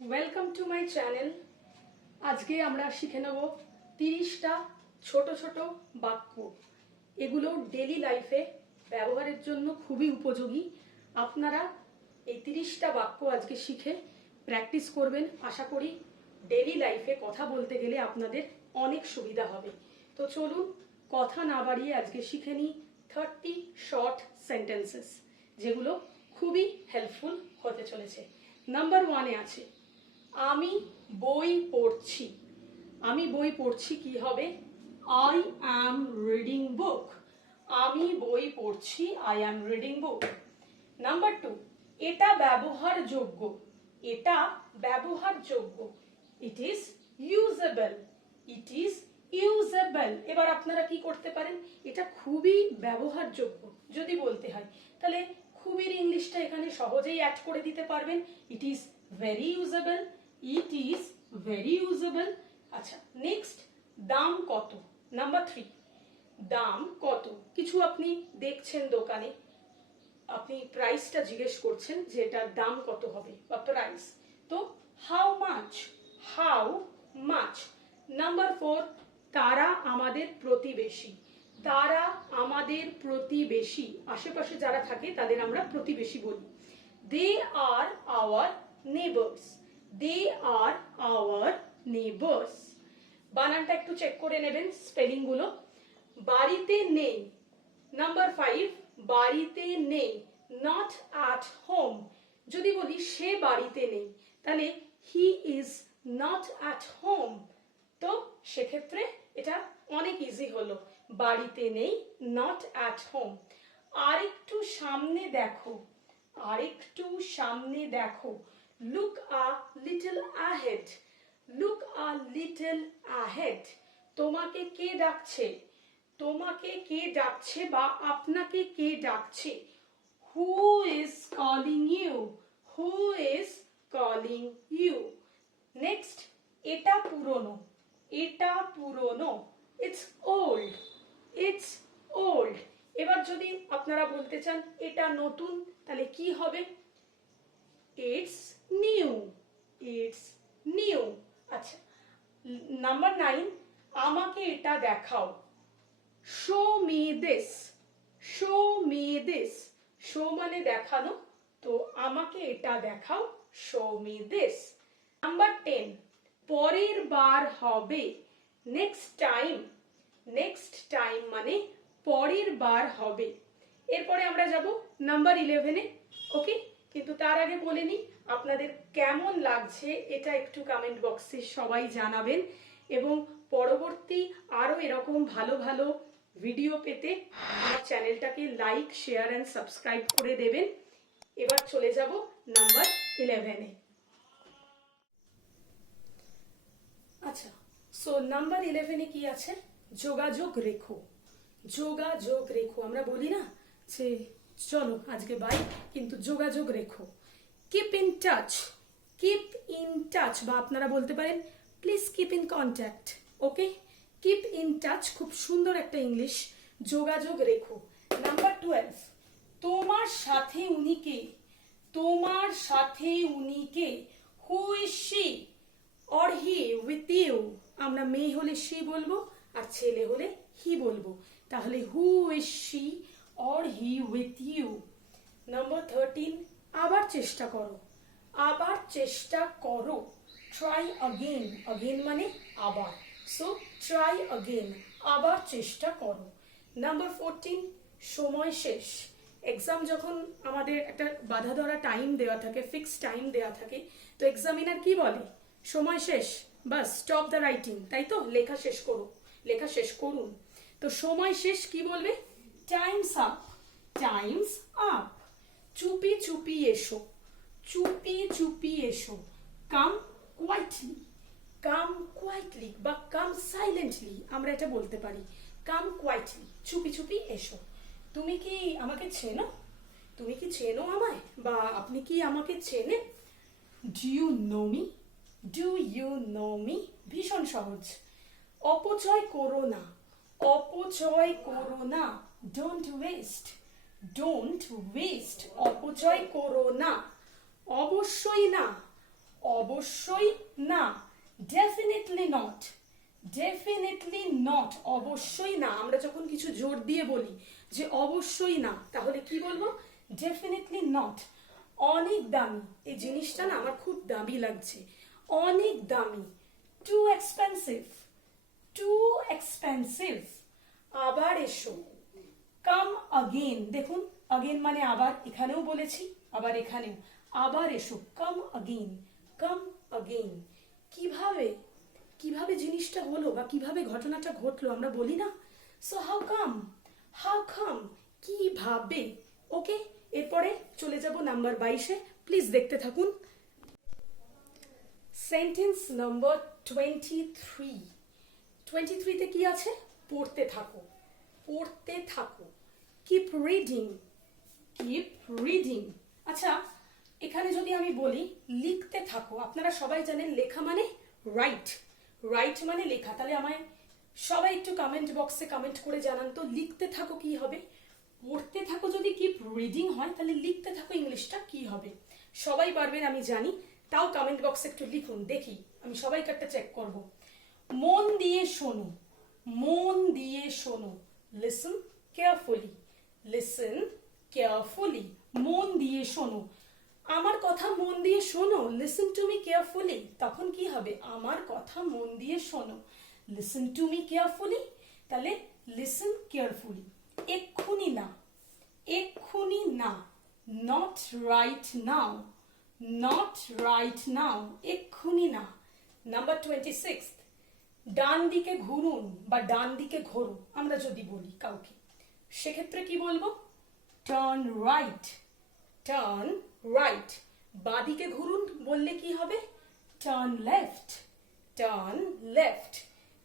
Welcome to my channel. আজকে আমরা শিখে নেব 30টা ছোট ছোট বাক্য। এগুলো ডেলি লাইফে ব্যবহারের জন্য খুবই উপযোগী। আপনারা এই 30টা বাক্য আজকে শিখে প্র্যাকটিস করবেন। আশা করি ডেলি লাইফে কথা বলতে গেলে আপনাদের অনেক সুবিধা হবে। তো চলুন কথা না বাড়িয়ে আজকে শিখে নিই 30 শর্ট সেন্টেন্সেস, যেগুলো খুবই হেল্পফুল হতে চলেছে। নাম্বার 1-এ আছে আমি বই পড়ছি। আমি বই পড়ছি কি হবে? I am reading book. আমি বই পড়ছি, I am reading book. Number 2, এটা ব্যবহারযোগ্য। এটা ব্যবহারযোগ্য। It is usable. It is usable. এবার আপনারা কি করতে পারেন? এটা খুবই ব্যবহারযোগ্য যদি বলতে হয়, তাহলে খুবির ইংলিশটা এখানে সহজেই অ্যাড করে দিতে পারবেন। It is very usable. It is very usable. আচ্ছা, নেক্সট, দাম কত? নাম্বার 3, দাম কত? কিছু আপনি দেখছেন দোকানে, আপনি প্রাইসটা জিজ্ঞেস করছেন যে এটার দাম কত হবে বা প্রাইস, তো how much. How much. Number 4, তারা আমাদের প্রতিবেশী। তারা আমাদের প্রতিবেশী। আশেপাশে যারা থাকে তাদের আমরা প্রতিবেশী বলি। দে আর আওয়ার নেবার্স। দে আর আওয়ার নেবার্স। বানানটা একটু চেক করে নেবেন, স্পেলিং গুলো। বাড়িতে নেই। নাম্বার 5, বাড়িতে নেই, নট অ্যাট হোম। যদি বলি সে বাড়িতে নেই, তাহলে he is not at home. তো সেক্ষেত্রে এটা অনেক ইজি হলো, বাড়িতে নেই, নট অ্যাট হোম। আরেকটু সামনে দেখো। আরেকটু সামনে দেখো। Look a little ahead. Look a little ahead. তোমাকে কে ডাকছে? তোমাকে কে ডাকছে বা আপনাকে কে ডাকছে? Who is calling you? Who is calling you? Next, এটা পুরনো। এটা পুরনো। It's old. It's old. এবার যদি আপনারা বলতে চান এটা নতুন, তাহলে কি হবে? It's new. It's new. আচ্ছা, নাম্বার 9, আমাকে এটা দেখাও। Show me this. Show me this. Show মানে দেখানো, তো আমাকে এটা দেখাও, শো মি দিস। নাম্বার 10, পরের বার হবে। Next time. নেক্সট টাইম মানে পরের বার হবে। এরপরে আমরা যাব নাম্বার 11-এ। ওকে, কিন্তু তার আগে বলে নিই, আপনাদের কেমন লাগছে এটা একটু কমেন্ট বক্সে সবাই জানাবেন, এবং পরবর্তী আরো এরকম ভালো ভালো ভিডিও পেতে আমার চ্যানেলটাকে লাইক, শেয়ার এন্ড সাবস্ক্রাইব করে দেবেন। এবার চলে যাব নাম্বার 11-এ। আচ্ছা, সো নাম্বার 11-এ কি আছে? যোগাযোগ রেখো। যোগাযোগ রেখো। আমরা বলি না যে চলো আজকে বাই, কিন্তু যোগাযোগ রেখো। Keep in touch. Keep in touch, বা আপনারা বলতে পারেন please keep in contact. Okay, keep in touch খুব সুন্দর একটা ইংলিশ। যোগাযোগ রেখো। নাম্বার 12, তোমার সাথে উনি কে? তোমার সাথে উনি কে? Who is she or he with you? আমরা মেয়ে হলে শি বলবো, আর ছেলে হলে হি বলবো। তাহলে who is she or he with you? Number 13, আবার চেষ্টা করো। আবার চেষ্টা করো। Try again. অগেন মানে আবার, সো ট্রাই অগেন, আবার চেষ্টা করো। নাম্বার 14, সময় শেষ। এক্সাম যখন আমাদের একটা বাধা ধরা টাইম দেওয়া থাকে, ফিক্স টাইম দেওয়া থাকে, তো এক্সামিনার কি বলে? সময় শেষ, বাস স্টপ দ্য রাইটিং, তাই তো? লেখা শেষ করো, লেখা শেষ করুন। তো সময় শেষ কি বলবে? Times up. Times up. চুপি চুপি এসো। চুপি চুপি এসো। কাম কোয়াইটলি। কাম কোয়াইটলি বা কাম সাইলেন্টলি, আমরা এটা বলতে পারি। কাম কোয়াইটলি, চুপি চুপি এসো। তুমি কি আমাকে চেনো? তুমি কি চেনো আমায়, বা আপনি কি আমাকে চেনেন? Do you know me? Do you know me? ভীষণ সহজ। অপচয় করো না। অপচয় করো না। Don't waste. Don't waste. অপচয় করো না। অবশ্যই না। অবশ্যই না, ডেফিনেটলি নট, ডেফিনেটলি নট, অবশ্যই না। আমরা যখন কিছু জোর দিয়ে বলি যে অবশ্যই না, তাহলে কি বলবো? Definitely not. অনেক দামি, এই জিনিসটা না আমার খুব দামি লাগছে, অনেক দামি। Too expensive, too expensive. আবার এসো, কাম আগেন। দেখুন আগেন মানে আবার, এখানেও বলেছি আবার এখানেও, আবার এসো, কাম আগেন, কাম আগেন। কিভাবে কিভাবে জিনিসটা হলো বা কিভাবে ঘটনাটা ঘটলো আমরা বলি না, so how come, how come, কিভাবে। ওকে, এরপরে চলে যাব নাম্বার 22-এ, প্লিজ দেখতে থাকুন। Sentence number 23। 23-তে কি আছে? পড়তে থাকো, পড়তে থাকো। Keep reading, keep reading. আচ্ছা, এখানে যদি আমি বলি লিখতে থাকো, আপনারা সবাই জানেন লেখা মানে রাইট, রাইট মানে লেখা। তাহলে আমায় সবাই একটু কমেন্ট বক্সে কমেন্ট করে জানান তো লিখতে থাকো কি হবে? পড়তে থাকো যদি কিপ রিডিং হয়, তাহলে লিখতে থাকো ইংলিশটা কি হবে? সবাই পারবেন আমি জানি, তাও কমেন্ট বক্সে একটু লিখুন, দেখি আমি সবাইকারটা চেক করব। মন দিয়ে শোনো, মন দিয়ে শোনো। লিসন কেয়ারফুলি, লিসন কেয়ারফুলি, মন দিয়ে শোনো। আমার কথা মন দিয়ে শোনো, লিসন টু মি কেয়ারফুলি। তখন কি হবে? আমার কথা মন দিয়ে শোনো, লিসন টু মি কেয়ারফুলি। তাহলে লিসন কেয়ারফুলি। এক্ষুনি না, এক্ষুনি না, not right now, not right now, এক্ষুনি না। নাম্বার 26, ডান দিকে ঘুরুন বা ডান দিকে ঘোরো আমরা যদি বলি কাউকে, সেক্ষেত্রে কি বলবো? Turn right, turn right. বাঁদিকে ঘুরুন বললে কি হবে? Turn left, turn left.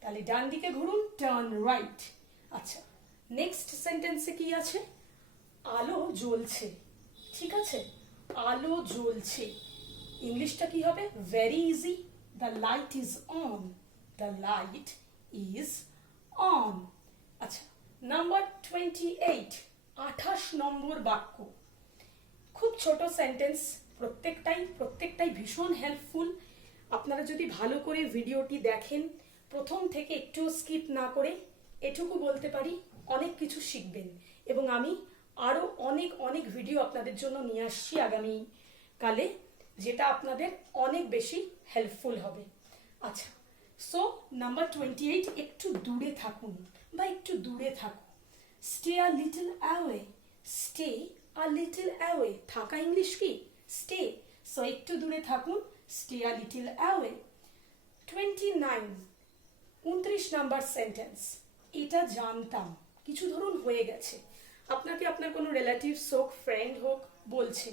তাহলে ডান দিকে ঘুরুন, টার্ন রাইট। আচ্ছা, নেক্সট সেন্টেন্সে কি আছে? আলো জ্বলছে, ঠিক আছে, আলো জ্বলছে। ইংলিশটা কি হবে? Very easy, the light is on, the light is on. আচ্ছা, নাম্বার 28, 28 নম্বর বাক্য। খুব ছোট সেন্টেন্স, প্রত্যেকটাই ভীষণ হেল্পফুল। আপনারা যদি ভালো করে ভিডিওটি দেখেন, প্রথম থেকে একটু স্কিপ না করে, এটুকু বলতে পারি অনেক কিছু শিখবেন। এবং আমি আরো অনেক অনেক ভিডিও আপনাদের জন্য নিয়ে আসছি আগামী কালে, যেটা আপনাদের অনেক বেশি হেল্পফুল হবে। আচ্ছা, সো নাম্বার 28, একটু দূরে থাকুন বা একটু দূরে থাকো। Stay a little away, stay a little away. থাকা ইংলিশ কি? স্টে। সো একটু দূরে থাকুন, stay a little away. 29, 29 number sentence. এটা জানতাম, কিছু ধরুন হয়ে গেছে, আপনাকে আপনার কোনো রিলেটিভস হোক, ফ্রেন্ড হোক বলছে,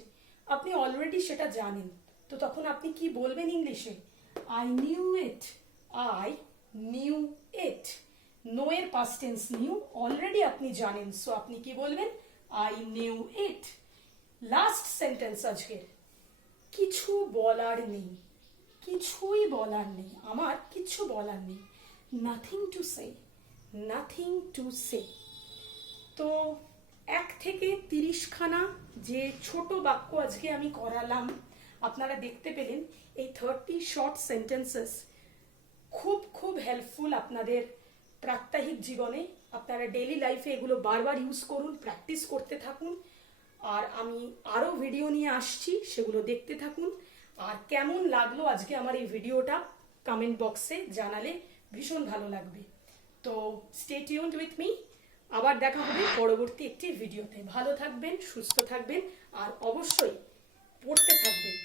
আপনি অলরেডি সেটা জানেন, তো তখন আপনি কি বলবেন ইংলিশে? I knew it, I knew it. Know এর পাস্ট টেন্স নিউ, অলরেডি আপনি জানেন, সো আপনি কি বলবেন? I knew it. Last sentence আজকের, কিছু বলার নেই, কিছুই বলার নেই, আমার কিছু বলার নেই। Nothing to say, nothing to say. তো 1 থেকে 30খানা যে ছোট বাক্য আজকে আমি করালাম, আপনারা দেখতে পেলেন এই 30 শর্ট সেন্টেন্সেস খুব খুব হেল্পফুল আপনাদের প্রাত্যহিক জীবনে। আপনারা ডেইলি লাইফে এগুলো বারবার ইউজ করুন, প্র্যাকটিস করতে থাকুন। আর আমি আরও ভিডিও নিয়ে আসছি, সেগুলো দেখতে থাকুন। আর কেমন লাগলো আজকে আমার এই ভিডিওটা কমেন্ট বক্সে জানালে ভীষণ ভালো লাগবে। তো স্টে টিউনড উইথ মি, আবার দেখা হবে পরবর্তী একটি ভিডিওতে। ভালো থাকবেন, সুস্থ থাকবেন আর অবশ্যই পড়তে থাকবেন।